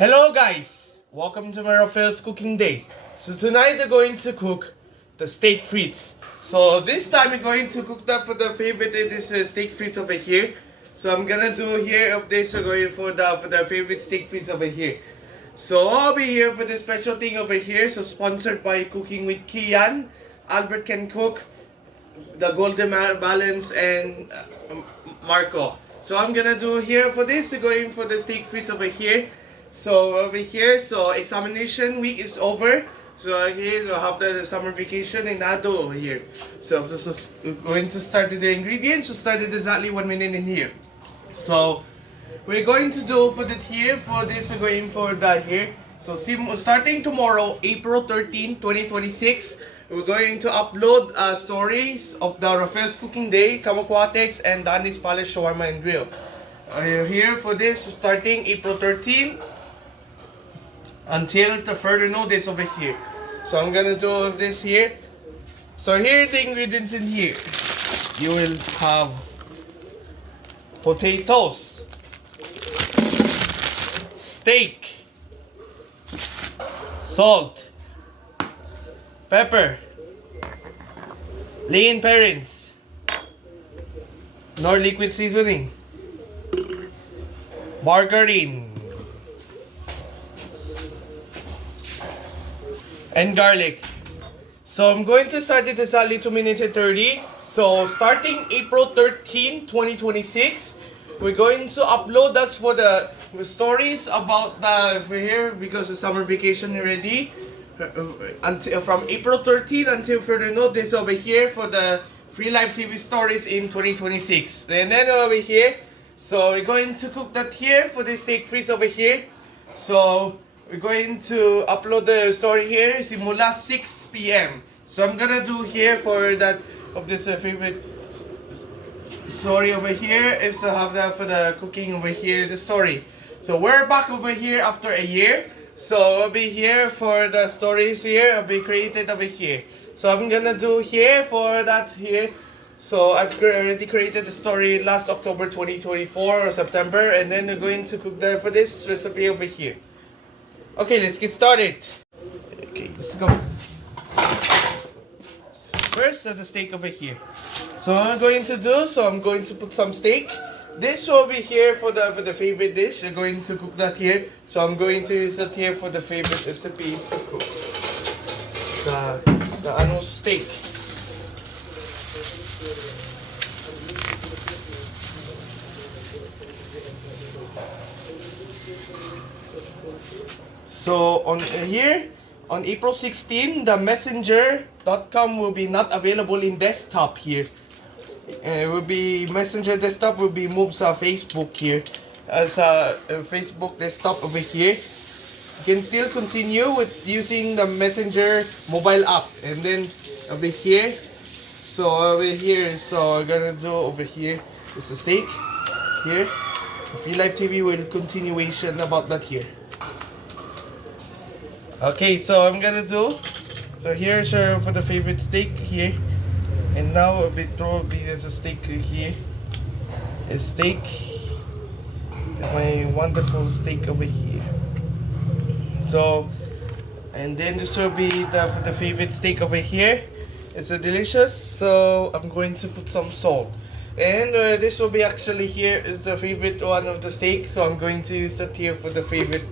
Hello guys, welcome to my Raphael's cooking day. So tonight we're going to cook the steak frites. So this time we're going to cook that for the favorite steak frites over here. So I'm gonna do here of this, we're going for the favorite steak frites over here. So I'll be here for the special thing over here. So sponsored by Cooking with Kian, Albert Can Cook, the Golden Balance, and Marco. So I'm gonna do here for this, we're going for the steak frites over here. So over here, so examination week is over. So here we have the summer vacation in Ado over here. So I'm just going to start with the ingredients. So started exactly 1 minute in here. So we're going to do for that here, for this we're going for that here. So starting tomorrow, April 13, 2026, we're going to upload stories of the Raphael's Cooking Day, Kamakwatics, and Danny's Palace Shawarma and Grill. Here for this, starting April 13, until the further notice over here. So I'm gonna do this here. So here are the ingredients in here. You will have potatoes, steak, salt, pepper, lean parents, nor liquid seasoning, margarine, and garlic. So I'm going to start it exactly 2 minutes and 30. So starting April 13, 2026, we're going to upload that's for the stories about the for here because the summer vacation already. Until from April 13 until further notice over here for the free live TV stories in 2026. And then over here, so we're going to cook that here for the steak frites over here. So we're going to upload the story here simula 6 p.m. So I'm gonna do here for that of this favorite story over here is to have that for the cooking over here the story. So we're back over here after a year. So I'll be here for the stories here. I'll be created over here. So I'm gonna do here for that here. So I've already created the story last October 2024 or September, and then we're going to cook that for this recipe over here. Okay, let's get started. Okay, let's go. First, the steak over here. So what I'm going to do, so I'm going to put some steak. This will be here for the favorite dish. I'm going to cook that here. So I'm going to use that here for the favorite recipes to cook. The steak. So on here, on April 16, the messenger.com will be not available in desktop here. Will be messenger desktop will be moved to Facebook here as a Facebook desktop over here. You can still continue with using the messenger mobile app, and then over here. So over here, so we're gonna do over here is a steak here. Free Live TV will continuation about that here. Okay, so I'm gonna do. So here's for the favorite steak here, and now a bit throw as a steak here. A steak, my wonderful steak over here. So And then this will be the favorite steak over here. It's so delicious. So I'm going to put some salt. And this will be actually here is the favorite one of the steak. So I'm going to use that here for the favorite,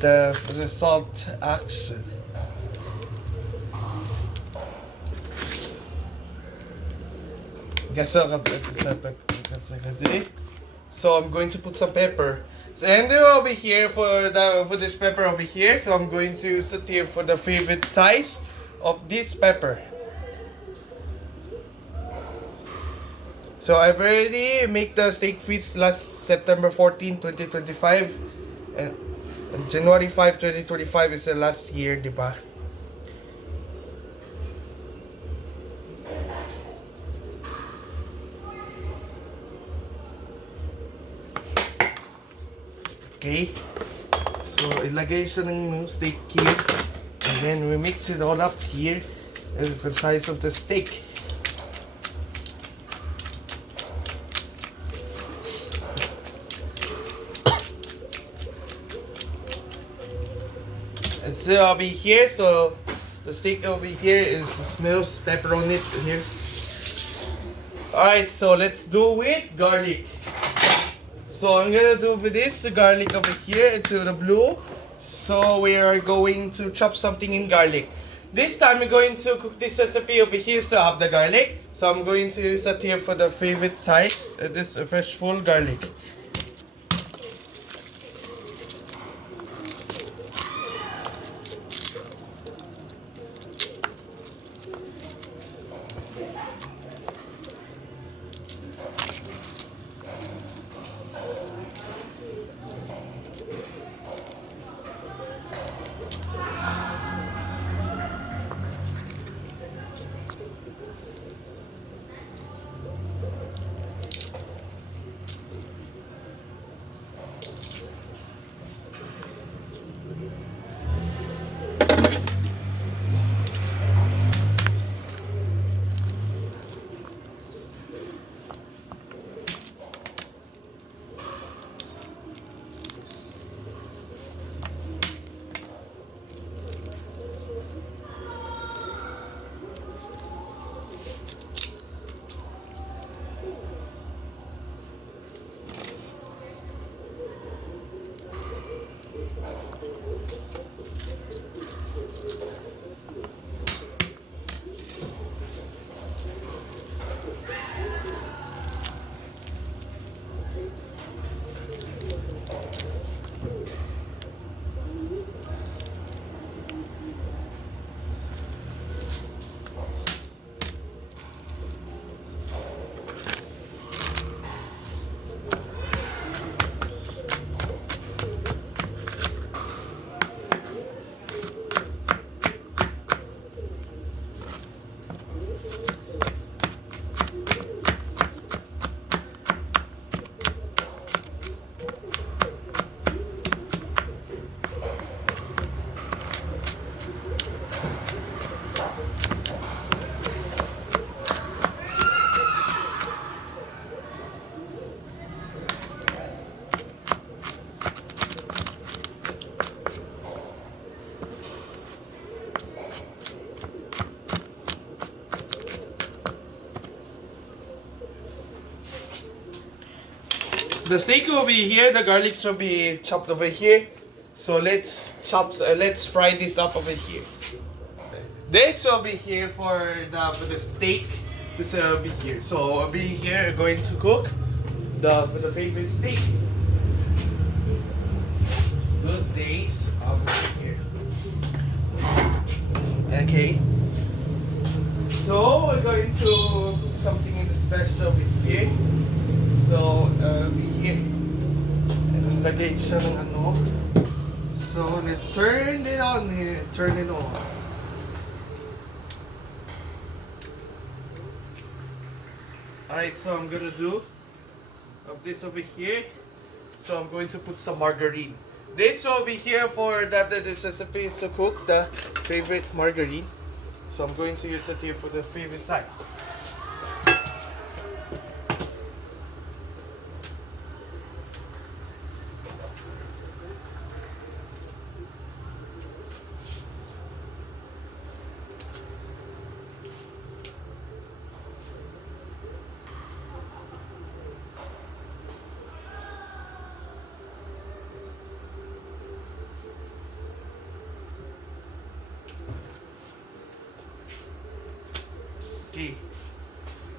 for the salt action. So I'm going to put some pepper. So, and then over here for this pepper over here. So I'm going to use it here for the favorite size of this pepper. So I've already made the steak feast last September 14, 2025. And January 5, 2025 is the last year, diba? Okay. So ilagay siya ng steak here. And then we mix it all up here as the size of the steak. And so I'll be here, so the steak over here is smells pepper on it here. Alright, so let's do with garlic. So I'm gonna do with this garlic over here into the blue. So we are going to chop something in garlic. This time we're going to cook this recipe over here, so I have the garlic. So I'm going to use that here for the favorite size, this fresh full garlic. The steak will be here, the garlics will be chopped over here. So let's fry this up over here. This will be here for the steak. This will be here. So I'll be here going to cook for the favorite steak. Good days over here. Okay. So we're going to cook something in the special over here. So be here. And lagay siya ng ano. So let's turn it on here. Turn it on. Alright, so I'm gonna do of this over here. So I'm going to put some margarine. This will be here for this recipe is to cook the favorite margarine. So I'm going to use it here for the favorite size.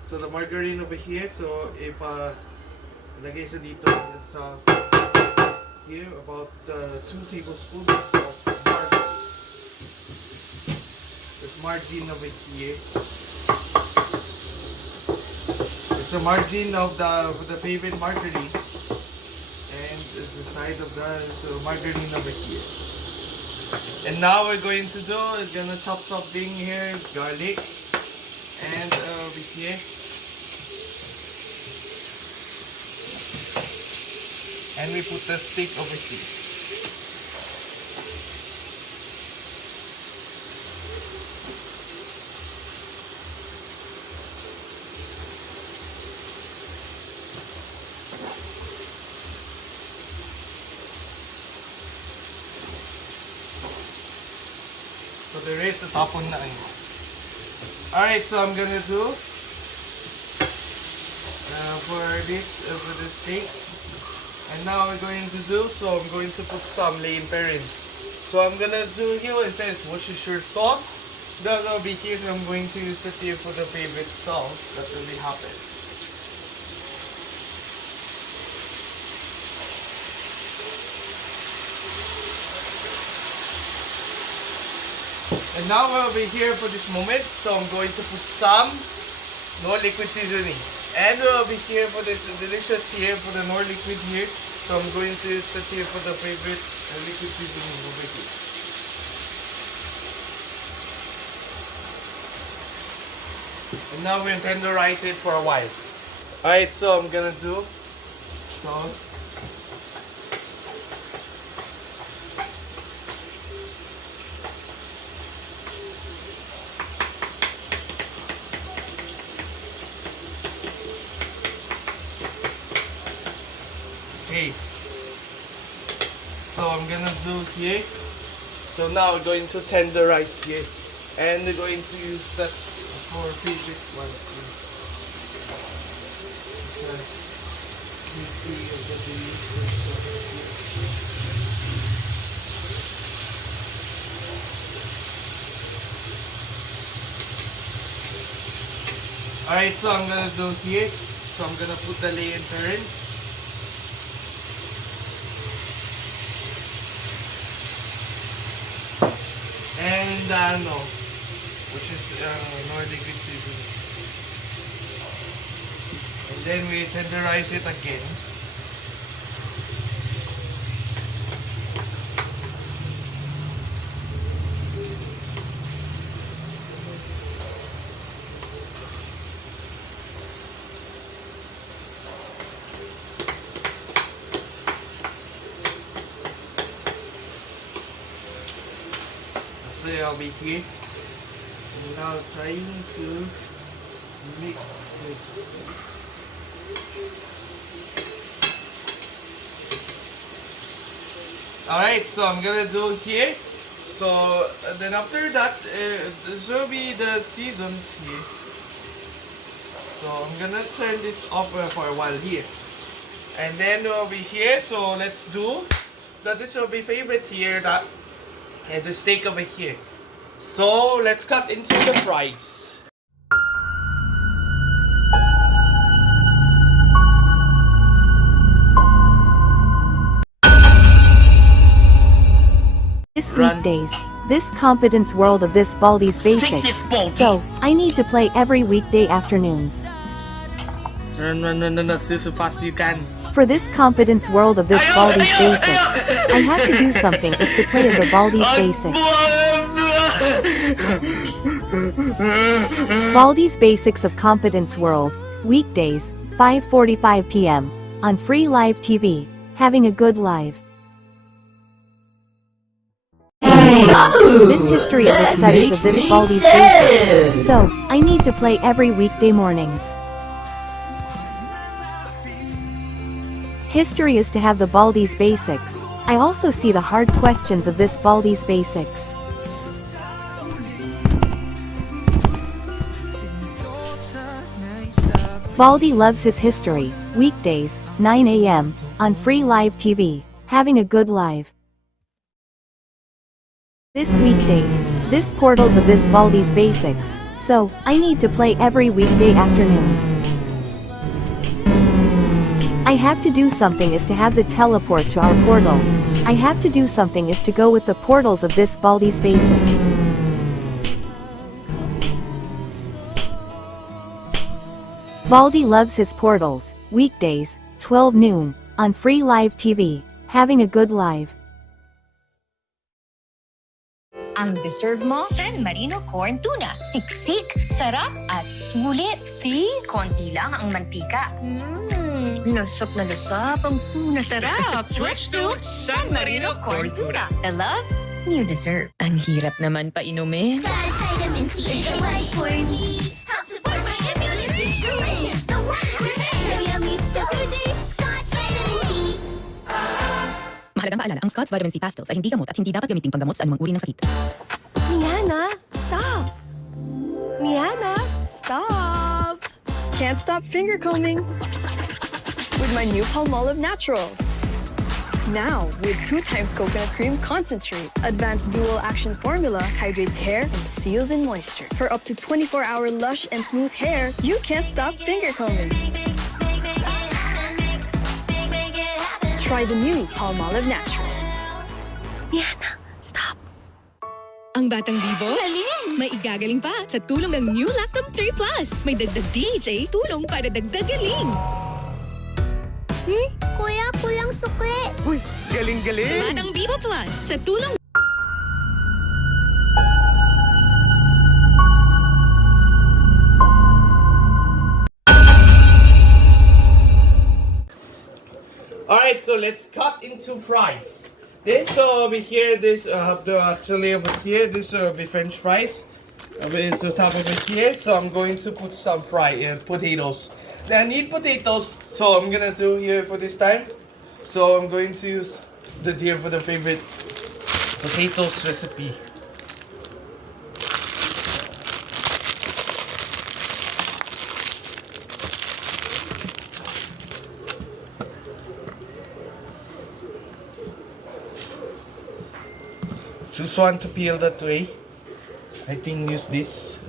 So the margarine over here, so if lagay sa dito sa here about 2 tablespoons of margarine. There's margarine over here. It's the margarine of the favorite margarine, and it's the side of the margarine over here. And now we're going to do is gonna chop something here, garlic, and over here. And we put the steak over here. So the rest tapon na ay. Alright, so I'm gonna do for this steak. And now we're going to do, so I'm going to put some lean parents. So I'm gonna do here, it says Worcestershire sauce. That will be here, so I'm going to use it here for the favorite sauce that will be happen. And now we'll be here for this moment, so I'm going to put some no liquid seasoning. And we'll be here for this delicious here for the no liquid here. So I'm going to set here for the favorite liquid seasoning over here. And now we'll tenderize it for a while. Alright, so I'm gonna do so. Okay, so I'm gonna do here. So now we're going to tenderize here, and we're going to use that for favorite ones. Alright, so I'm gonna do here. So I'm gonna put the lay in currents. And no, which is Nordic seasoning. And then we tenderize it again. So I'll be here and now trying to mix it. Alright, so I'm gonna do here. So then after that, this will be the seasoned here. So I'm gonna turn this off for a while here. And then we'll be here, so let's do that. This will be favorite here, that and the steak over here. So let's cut into the fries. This weekdays, this competence world of this Baldi's basics. So, I need to play every weekday afternoons. No, so fast you can. For this competence world of this Baldi's basics, I have to do something is to play the Baldi's basics. Baldi's Basics of Competence World, weekdays, 5:45 p.m. on Free Live TV. Having a good live. This history of the studies of this Baldi's basics. So, I need to play every weekday mornings. History is to have the Baldi's basics. I also see the hard questions of this Baldi's basics. Baldi loves his history, weekdays, 9 a.m. on Free Live TV. Having a good live. This weekdays, this portals of this Baldi's basics. So, I need to play every weekday afternoons. I have to do something is to have the teleport to our portal. I have to do something is to go with the portals of this Baldi Spaces. Baldi loves his portals, weekdays, 12 noon, on free live TV, having a good live. Ang deserve mo, San Marino Corn Tuna. Siksik, sarap, at sulit. See? Konti lang ang mantika. Lasap na lasap ang tuna sarap. Switch to San Marino Corn Tuna. The love you deserve. Ang hirap naman painumin. Scott's vitamin C is the white corn. Helps support my immunity. Delicious, the one perfect. So yummy, so fruity. Scott's vitamin C. Mahalagang paalala, ang Scott's Vitamin C Pastilles ay hindi gamot at hindi dapat gamitin panggamot sa anumang uri ng sakit. Miana, stop! Miana, stop! Can't stop finger combing with my new Palmolive Naturals. Now, with 2 times coconut cream concentrate, advanced dual action formula hydrates hair and seals in moisture. For up to 24-hour lush and smooth hair, you can't stop finger combing. Try the new Palmolive Naturals. Yana, stop! Ang Batang Bibo, may igagaling pa sa tulong ng New Lactum 3 Plus. May dagdag DHA tulong para dagdag galing. Kuya, kulang sukli. Uy, galing-galing! Batang Bibo Plus sa tulong. Alright, so let's cut into fries. This over here, this have the actually over here, this will be French fries. It's on top of it here, so I'm going to put some potatoes. Now I need potatoes, so I'm gonna do here for this time. So I'm going to use the deer for the favorite potatoes recipe. Choose one to peel that way. I think use this.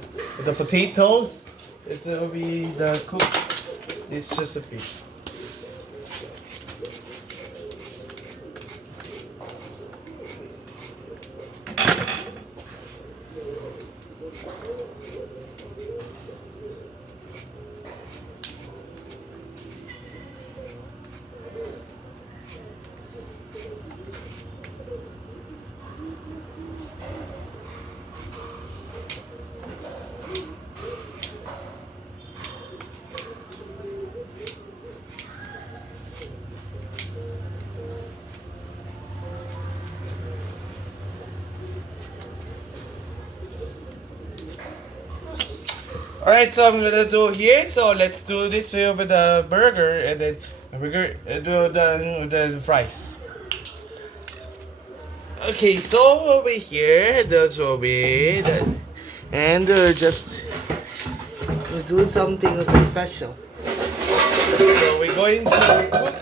The potatoes, it will be the cook this recipe. Alright, so I'm gonna do here. So let's do this here with the burger and then do the fries. Okay, so over here, there's over here, and just do something special. So we're going to cook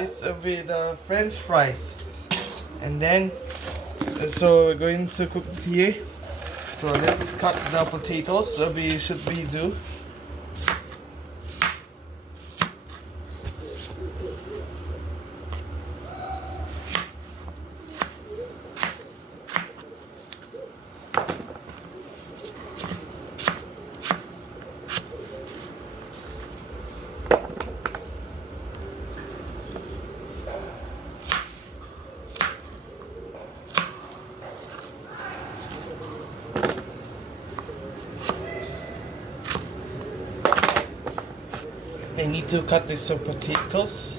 this with the French fries, and then so we're going to cook it here. So let's cut the potatoes. So we should be do. I need to cut these potatoes.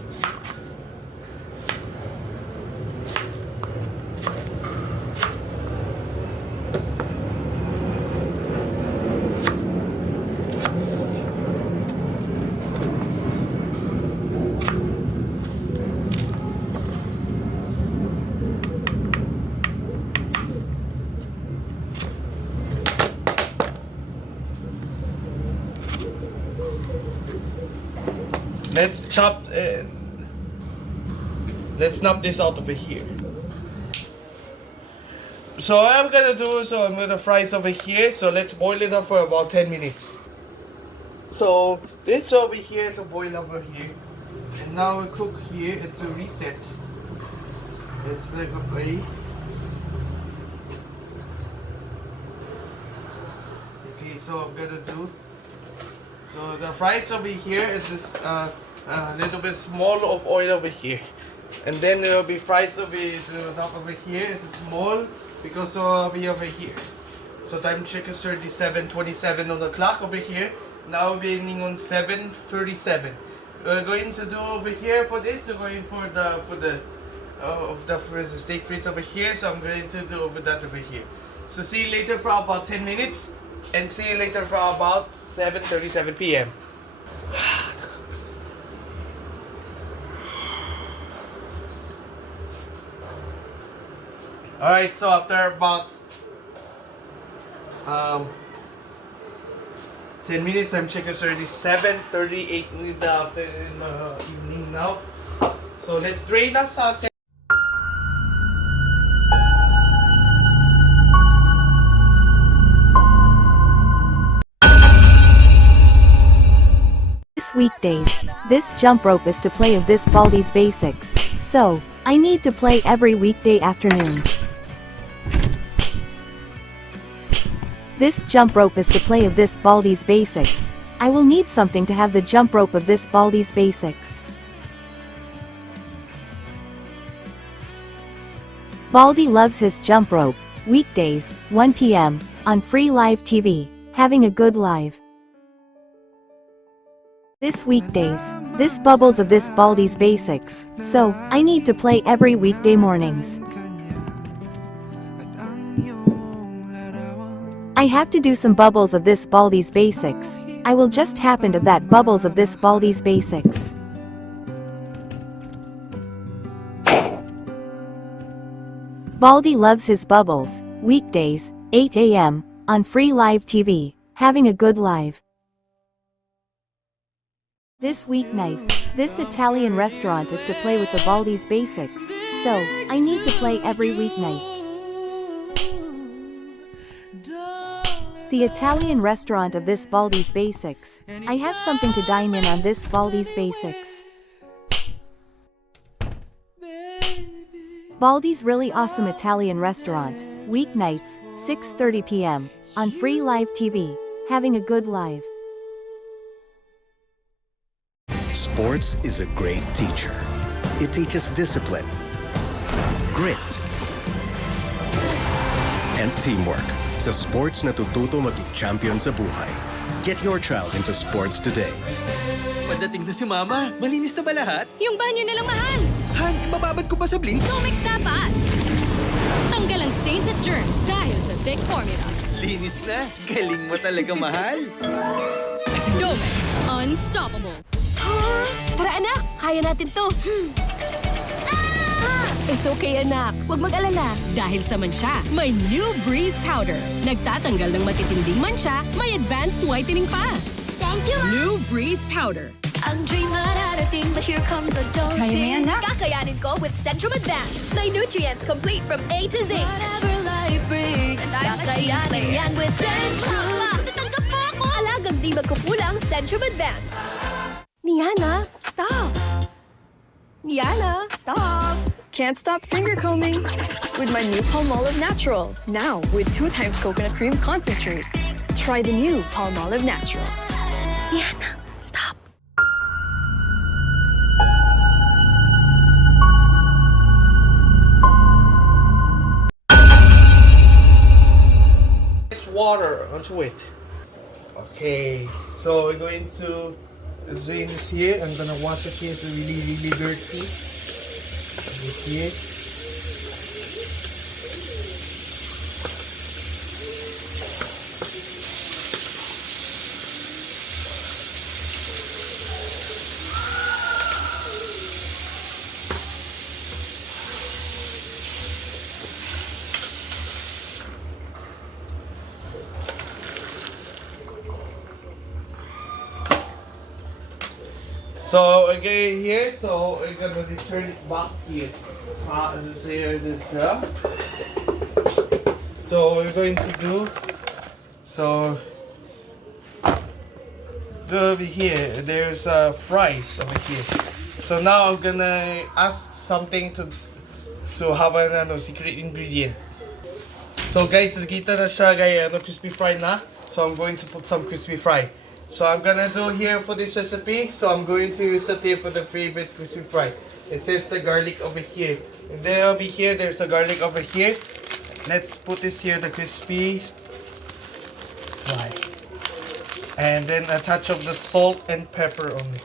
Let's chop. Let's snap this out over here. So what I'm gonna do, so I'm gonna fry it over here. So let's boil it up for about 10 minutes. So this over here to boil over here, and now we cook here. It's a reset. It's like a way. Okay, so I'm gonna do. So the fries over here is this little bit small of oil over here, and then there will be fries over the top over here. It's a small because it'll be over here. So time check is 37:27 on the clock over here. Now we're being on 7:37. We're going to do over here for this. We're going for the steak frites over here. So I'm going to do over that over here. So see you later for about 10 minutes, and see you later for about 7:37 p.m. Alright, so after about 10 minutes, I'm checking it's already 7:38 in the evening now. So let's drain the sauce. This weekdays, this jump rope is to play of this Baldi's basics. So, I need to play every weekday afternoons. This jump rope is to play of this Baldi's basics. I will need something to have the jump rope of this Baldi's basics. Baldi loves his jump rope. Weekdays, 1 p.m. on free live TV. Having a good live. This weekdays, this bubbles of this Baldi's basics. So, I need to play every weekday mornings. I have to do some bubbles of this Baldi's basics. I will just happen to that bubbles of this Baldi's basics. Baldi loves his bubbles. Weekdays, 8 a.m. on free live TV. Having a good live. This weeknight, this Italian restaurant is to play with the Baldi's basics. So, I need to play every weeknights. The Italian restaurant of this Baldi's basics. I have something to dine in on this Baldi's basics. Baldi's really awesome Italian restaurant. Weeknights, 6:30 p.m. on free live TV. Having a good live. Sports is a great teacher. It teaches discipline, grit, and teamwork. Sa sports natututo maging champion sa buhay. Get your child into sports today. Pagdating na si Mama, malinis na ba lahat? Yung banyo na lang mahal. Han, mababad ko ba sa bleach? Comex dapat. Tanggal ang stains at germs dahil sa thick formula. Linis na. Galing mo talaga, mahal. Comex, unstoppable. Tara anak, kaya natin to. It's okay anak, huwag mag-alala. Dahil sa mancha, may New Breeze Powder. Nagtatanggal ng matitinding mancha, may advanced whitening pa. Thank you, Mom. New Breeze Powder. Ang dream mararating, but here comes a dose. Kaya mo yan, nak. Kakayanin ko with Centrum Advance. May nutrients complete from A to Z. Whatever life brings, and I'm a team player. Yan with Centrum. Mama, natanggap mo ako. Alagang di magkukulang, Centrum Advance. Niana, stop! Niana, stop! Can't stop finger combing with my new Palmolive Naturals. Now with 2 times coconut cream concentrate. Try the new Palmolive Naturals. Niana, stop! Water onto it. Okay, so we're going to drain this here. I'm gonna wash it here. It's really dirty. This here. So again here, so we're gonna return it back here. As I say, this So what we're going to do, over here, there's fries over here. So now I'm gonna ask something to have an secret ingredient. So guys, nakita na siya guys, crispy fry na. So I'm going to put some crispy fry. So I'm gonna do here for this recipe. So I'm going to use it here for the favorite crispy fry. It says the garlic over here. And then over here, there's a garlic over here. Let's put this here, the crispy fry. And then a touch of the salt and pepper on it.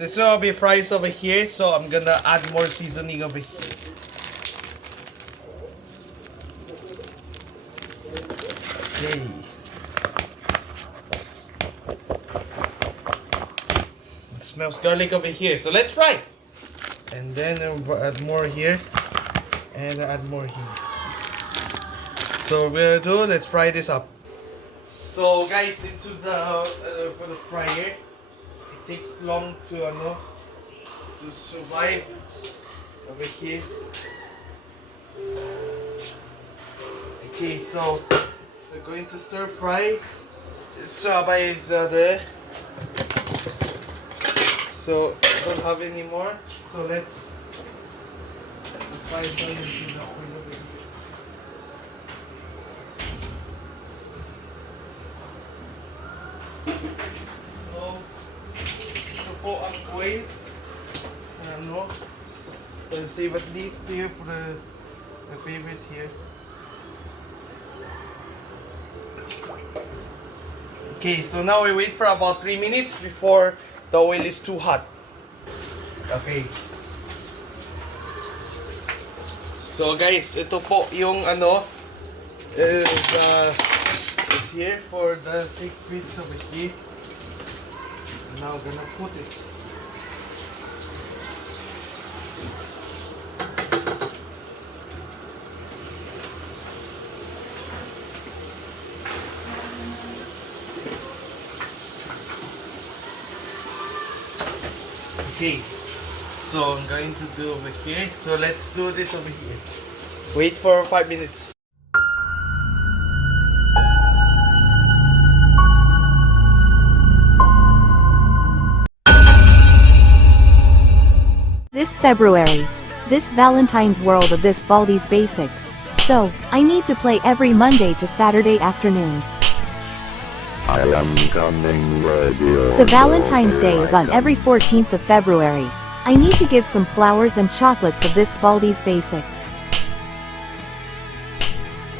This will be fries over here, so I'm gonna add more seasoning over here. Okay. It smells garlic over here, so let's fry. And then we'll add more here, and add more here. So we're gonna do, let's fry this up. So guys, into the for the fryer. It takes long to survive over here. Okay, so we're going to stir fry. Sabay is there. So I don't have any more. So let's fry some into the oil over here. Po ang oil. Save at least here for the favorite here. Okay, so now we wait for about 3 minutes before the oil is too hot. Okay. So guys, ito po yung is here for the steak frites over here. Now I'm gonna put it. Okay, so I'm going to do over here. So let's do this over here. Wait for 5 minutes. This February, this Valentine's world of this Baldi's Basics. So, I need to play every Monday to Saturday afternoons. I am coming ready. The Valentine's Day is on every 14th of February. I need to give some flowers and chocolates of this Baldi's Basics.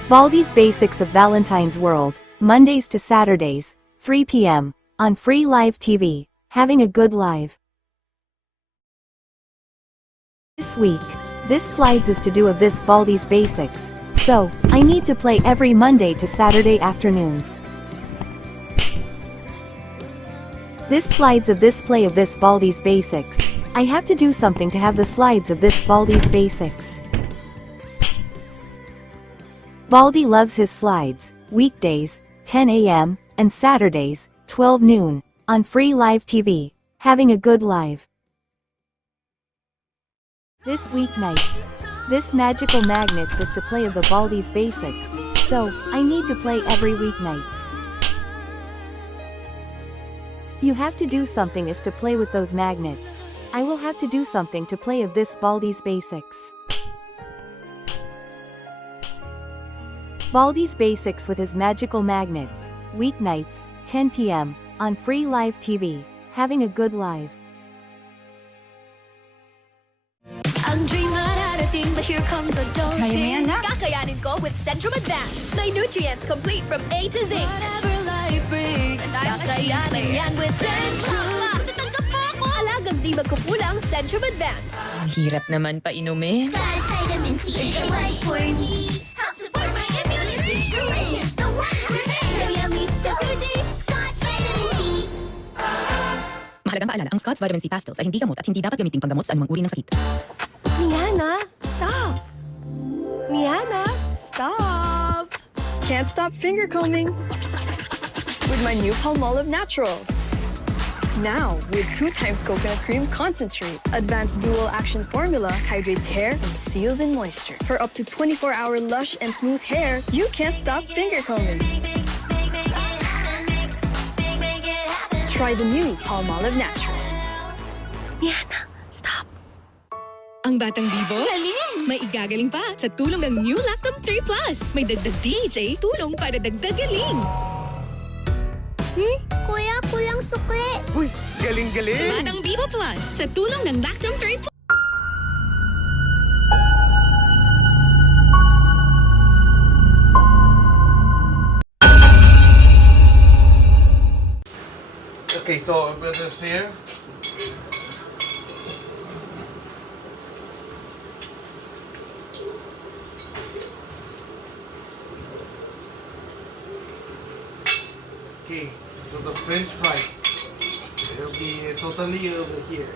Baldi's Basics of Valentine's World, Mondays to Saturdays, 3 p.m., on free live TV, having a good live. This week, this slides is to do of this Baldi's Basics, so, I need to play every Monday to Saturday afternoons. This slides of this play of this Baldi's Basics. I have to do something to have the slides of this Baldi's Basics. Baldi loves his slides, weekdays, 10 a.m., and Saturdays, 12 noon, on free live TV, having a good live. This weeknights. This magical magnets is to play of the Baldi's Basics, so, I need to play every weeknights. You have to do something is to play with those magnets. I will have to do something to play of this Baldi's Basics. Baldi's Basics with his magical magnets, weeknights, 10 p.m., on free live TV, having a good live. Ang dream mararating, but here comes a dosing. Kaya mo yan, nak. Kakayanin ko with Centrum Advance. May nutrients complete from A to Z. Whatever life brings. And I'm kakayanin yan with Centrum. Tatanggap mo ako. Alagang di magkukulang, Centrum Advance. Ang hirap naman pa inumin. Vitamin C is the right for me. Help support my immunity. Mahalagang paalala, ang Scott's Vitamin C Pastilles ay hindi gamot at hindi dapat gamitin panggamot sa anumang uri ng sakit. Niana, stop! Niana, stop! Can't stop finger combing with my new Palmolive Naturals. Now, with 2 times coconut cream concentrate, advanced dual action formula hydrates hair and seals in moisture. For up to 24-hour lush and smooth hair, you can't stop finger combing. Try the new Palmolive Naturals. Niana, stop! Ang batang bibo, galing! May igagaling pa sa tulong ng New Lactum 3 Plus. May dagdag DHA, tulong para dagdag galing. Kuya, kulang sukli. Uy, galing-galing! Batang Bibo Plus sa tulong ng Lactum 3 Plus. Okay, so put this here. Okay, so the French fries, it'll be totally over here.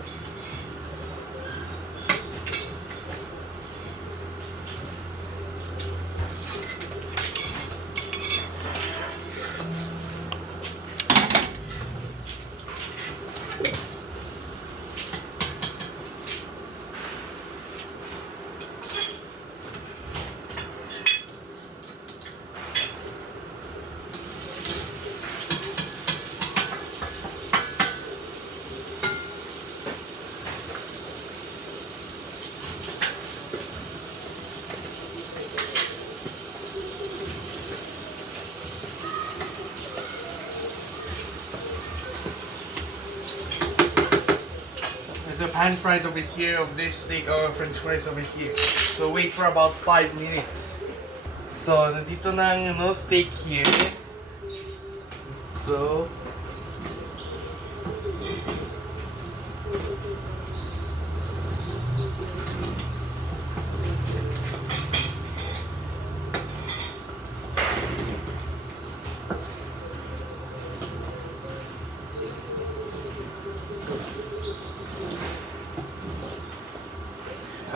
There's a pan fried over here of this steak or French fries over here. So wait for about 5 minutes. So nandito na ang steak here. So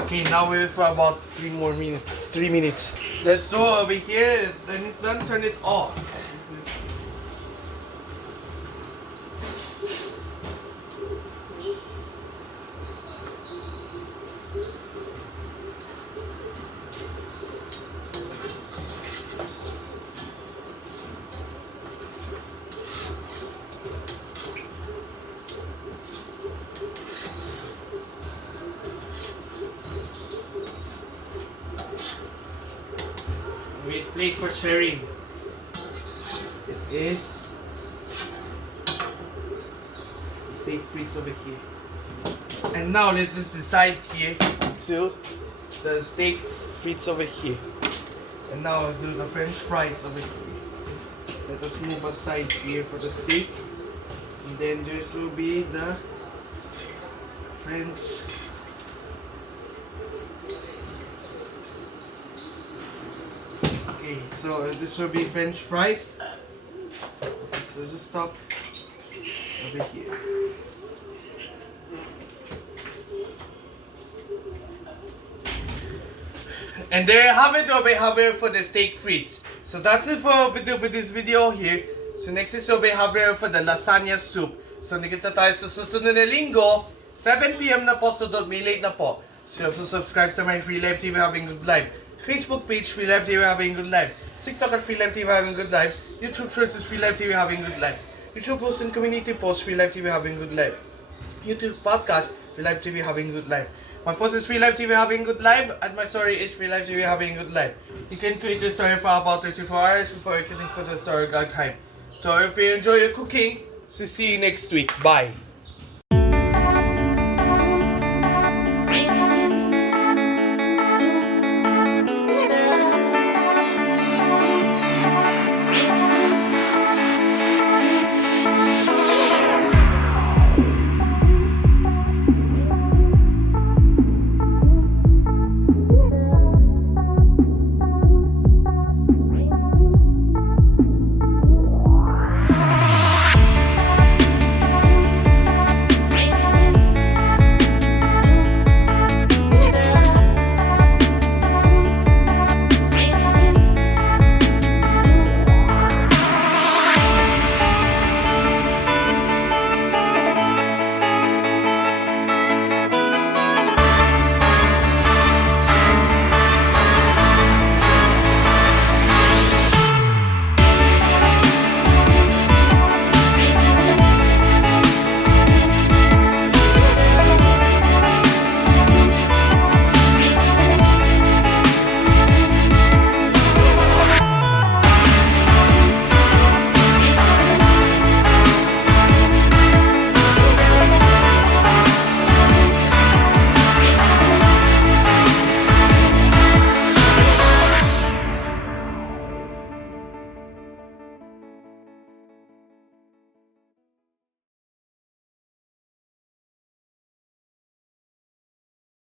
okay, now we're for about 3 more minutes. 3 minutes. Let's go over here. Then it's done. Turn it off. Wait, plate for sharing. It is steak frites over here. And now let us decide here to the steak frites over here. And now I'll do the French fries over here. Let us move aside here for the steak. And then this will be the French. Okay, so this will be French fries. So just stop over here. And there you have it, we have it for the steak frites. So that's it for this video here. So next is we have it for the lasagna soup. So nakita tayo sa susunod na linggo, 7 PM na po, so don't be late na po. So you have to subscribe to my Free Live TV Having Good Life. Facebook page, Free Live TV Having Good Life. TikTok at Free Live TV Having Good Life. YouTube shorts is Free Live TV Having Good Life. YouTube posts and community posts, Free Live TV Having Good Life. YouTube podcast, Free Live TV Having Good Life. My post is Free Live TV Having Good Life, and my story is Free Live TV Having Good Life. You can create your story for about 24 hours before you can for the story gag hype. So if you enjoy your cooking, so see you next week. Bye.